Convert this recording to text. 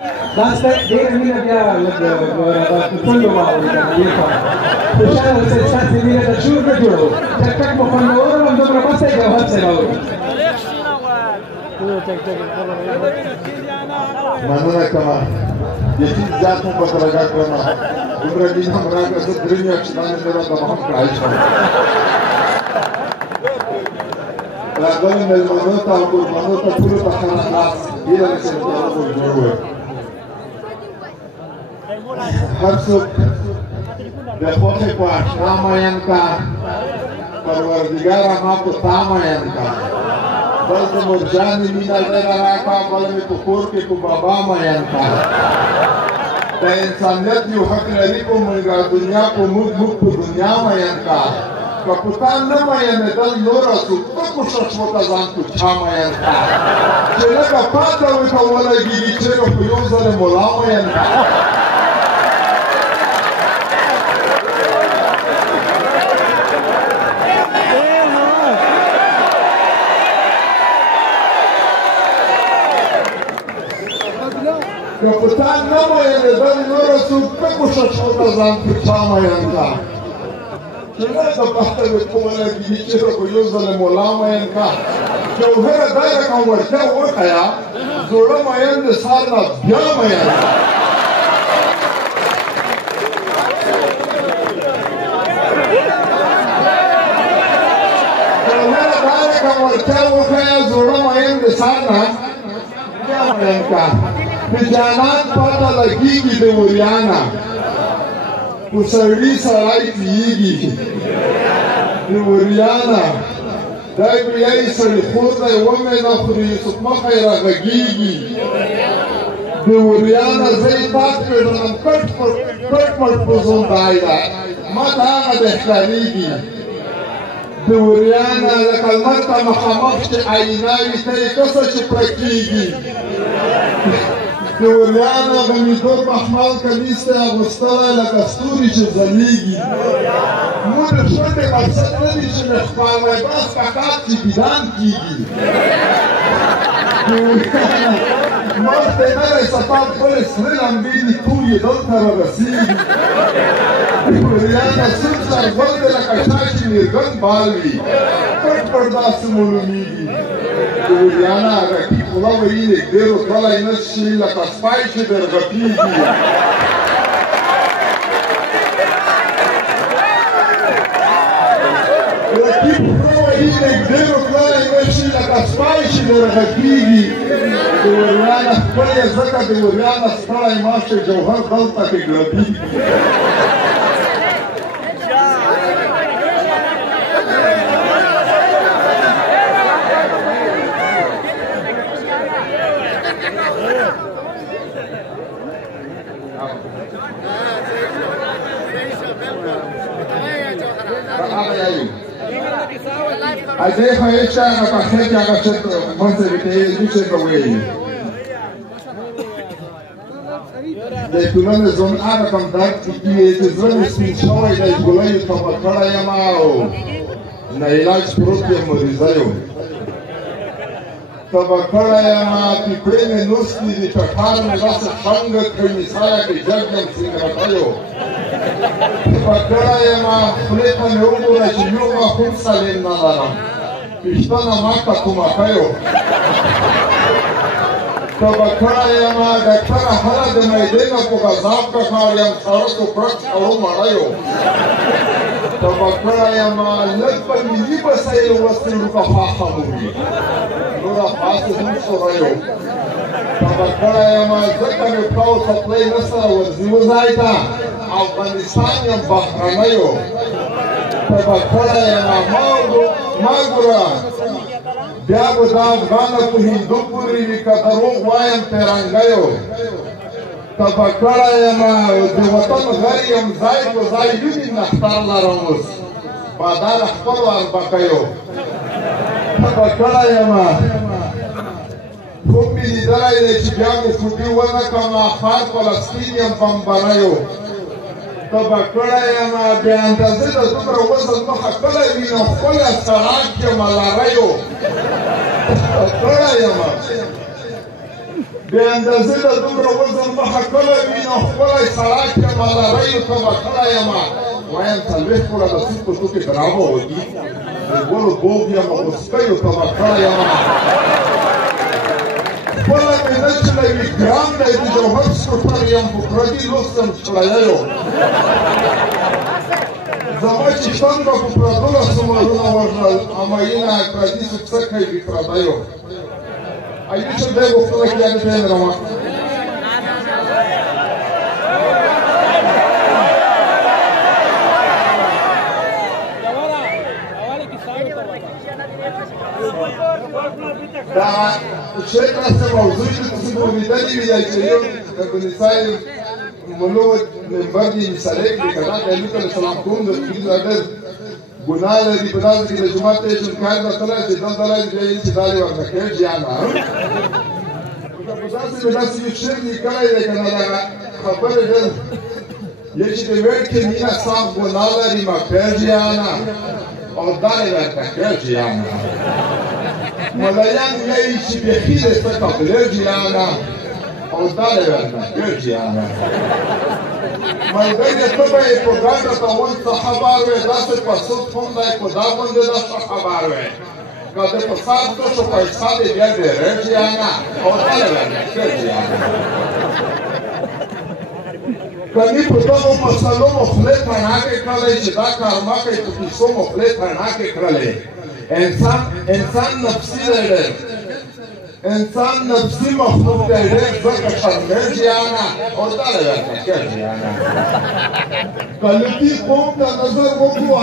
That's the mine via la fondo male speciale se c'è di mine da giù che giù c'è come quando ora non dovrà passare che va se مننه کوم یتي ځات مو بدرګه کوم عمر دې هم راغله زه درې میاشتې باندې دا هم کړای شم راغله مې مونږ ته او مونږ ته ټول په خلاص ډیر څه جوړو هر څوک د خوښې په اشنا مین کا پروردګار ما په تا مین کا بل د مرجانې مینه لرې راکړه بل مې په کور کې په بابا مین کا د انسانیت یو حق لري په موږ دنیا په موږ په دنیا مین کا که په تا نه مینېدل نوره څوک ته کوښښ وکړه ځان په چا مین کا چې لږه پاته ورته ولګېږي چېرې په یو ځل ملا مین کا که په تا نه مینېدل نوره څوک ته کوښښ وکړه ځان په چا مین کا چې لږه پاته ورته ولګېږي چېرې په یو ځل ملا مین کا جوهره دا رقم ورته وښیه زوړه مین د سار نه بیا مین کا جوهره دا رقم ورته وښیه زوړه مین د سار نه بیا مین کا د جانان پته لګېږي د وریانه په سړي سړی پیېږي د وریانه دی بیایي سړي خور دی ومې نه خوري یوسف مخی راغږېږي د وریانه زه یې پاک پېژنم کټ مټ په زوندای ده ما ته هغه بهترېږي د وریانه لکه لمر ته مخامخ چې آینه وي ته یې کسه چې پړکېږي د وریانه غمیدو پخمال کمیس ته اغوستلی لکه ستوري چې ځلیږي مونږ د شونډې مقصد نه دي چې مې خپاروی بس ککات چې بیدان کېږي د وریانه مخ ته یې نه دی سپا خپلې سرې لمبې دي ټول یې دلته رارسېږي د وریانه سور سرغل دی لکه چا چې میرګن بال وي پټ پټ داسې معلومېږي د وریانه رقیب خوله به یې نږدې روتلی نه شي لکه سپی چې درغپېږي رقیب خوله به یې نږدې روتلی نه شي لکه سپی چې درغپېږي د وریانه خپل یې ځکه د وریانه ستړی ماش چې جوهر دلته کې ګړبېږي Até foi esta a paciente a gastar monte de teia de cheio de tudo na zona água com dar que de zona espinchou e da escolha de tomar ya mal na ilaj própria morizaio tabakara ya ma piprene nuski de chakar me vas sanga komisaria que jagam singratayo tabakara ya ma fleta me ugura chinyuma khumsalen nadaram pishtana maka kumakayo tabakara ya ma daktara hala de maidena po gazab ka kharyam sarko prak alo marayo tabakara ya ma lagba mili basayo wasil ka fahamuri nora fasu surayo tabakara ya ma zakane pau saplay nasara wazimu zaita Afghanistan ya bahranayo tabakara ya ma magura bia bo da Afghana po Hindupuri ni kadarog wayam perangayo tabakara ya ma de watan ghariyam zai ko zai yuni nakhtar laramus badar akhbar war bakayo tabakara ya ma خوب می لیدلی دی چې بیا مو خوبي ونه کړم افغان فلسطین بمبنیو تبه کړی یم بې اندازې د دومره وزن مخه کلی وي نو ښکلی سړک یم لریو تبه کړی یم بې اندازې د دومره وزن مخه کله وي نو ښکلی سړک یم لریو ته به کړی یم وایم څلوېښت کړه د سود په توکې ډرامه وږي د ګلو بوب یم غوسکیو ته به کړی یم خپله مې نه چلوي ګران دی د جوهر سکوټر یم په پردي لوست یم چړیو زما چیښتن به په پردو لاسو مرونه وژنل امایینه پردي څه څه کوي پردیو Aici de gustare chiar de Roma. Da, ce trebuie să mă auziți și să vă uitați de aici eu, că gândițai mănău member din Salek, de că dacă ai lucrat să l-am cum de fiind Gunale di pedazzi di jumate sul carro da tale di tantale di gente dale guarda che giana. Pedazzi pedazzi di scerni kai de Canada. Khabare del. Yechi de verke mina sam gunale di ma pergiana. O dale guarda che giana. Malayan lei ci behide sta pergiana. O dale guarda che giana. ملګری ته به یې په ګډه ته ول څه خبر وې داسې په سود هم دی په دا باندې دا څه خبر وې که د په سر څه شو پیسه دې بیا دې رټي یا نه او دله ورنکړي یا نه که مې په دغو مسلو مو خولې تڼاکې کړلی چې دا کار مه کوئ په پیسو مو خولې تڼاکې کړلې انسان نفسي دی ډېر انسان نفسي مخلوق دی ډېر ځکه شرمېږي یا نه او دله ورنکړي یا نه که له دې قوم ته نظر وکړو